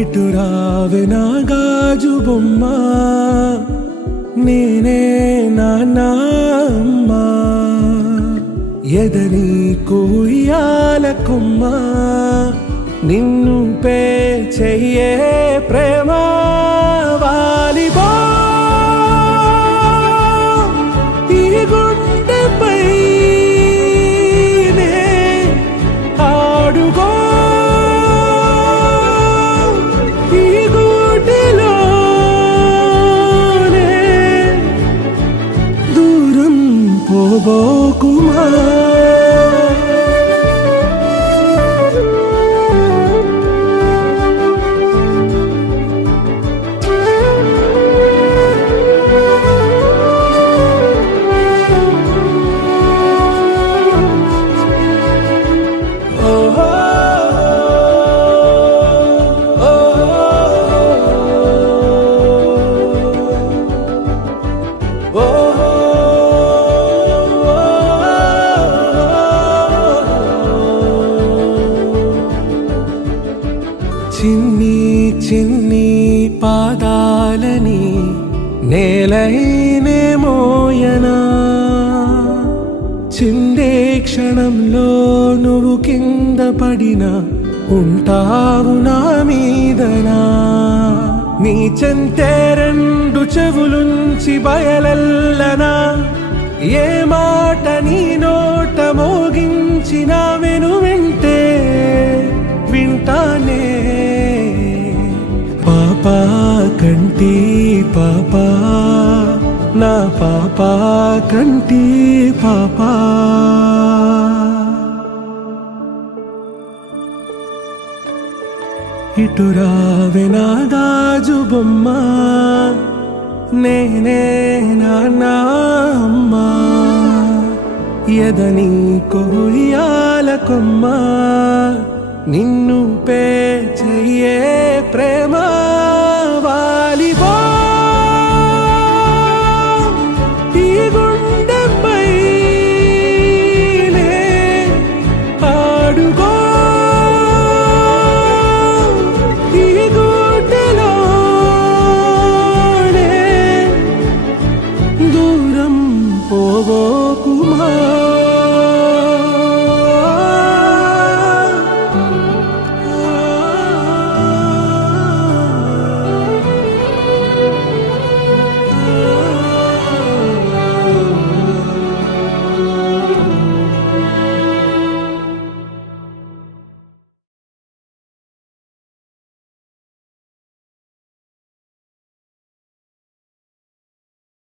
ఇటు రావే నా గాజు బొమ్మ, నేనే నాన్న అమ్మ, ఎదని కొయ్యాల కొమ్మ, నిన్ను పే చెయ్యే ప్రేమ వాలిబా ఈ గుండెపై నే ఆడుగో ఈ గూటిలోనే దూరం పోబోకుమా. చిన్ని చిన్ని పాదాలని నేలైనే మోయనా, చిందే క్షణంలో నువ్వు కింద పడినా ఉంటావు నా మీదనా. నీ చెంతే రెండు చెవులుంచి బయలెల్లనా, ఏ మాట నీ నోట మోగించిన వెను వింటే వింటానే. పాపా కంటి పాపా, నా పాపా కంటి పాపా. ఇటు రావే నా గాజు బొమ్మ, నేనే నాన్న అమ్మ, ఎదని కొయ్యాల కొమ్మ, నిన్ను పే చెయ్యే ప్రేమ వాలిబా ఈ గుండెపై నే ఆడుగో ఈ గూటిలోనే దూరం పోబోకుమా.